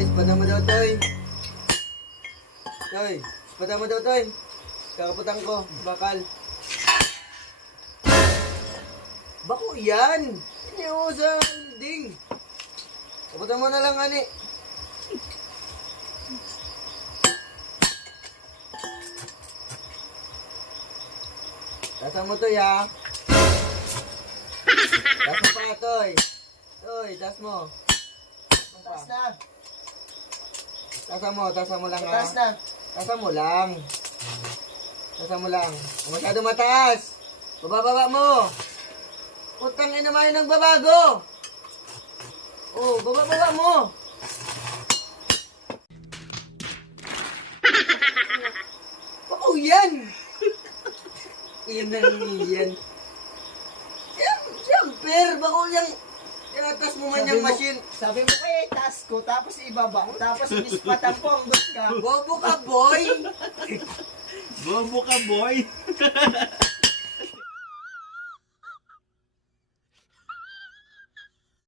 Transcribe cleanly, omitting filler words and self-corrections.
Toy, espada mo daw, Toy. Toy, espada mo daw, Toy. Kakaputan ko, bakal. Bako yan! Hindi mo sa ding. Kaputan mo na lang, ani. Tasang mo, Toy, ha? Tas mo pa, Toy. Toy, tas mo. Taas na. Tasa mo lang, ha? Taas na. Tasa mo lang. Tasa mo lang. Kung masyado mataas. Bababa mo. Putang ina mayo ng babago. Oh, bababa mo. Oh, yan. Iyan lang yan. Siyempre, bako yung tinatas mo man yung machine. Sabi mo kaya taas ko, tapos ibaba, tapos inispatan ko ang gusto ka. Bobo ka, boy. Bobo ka, boy.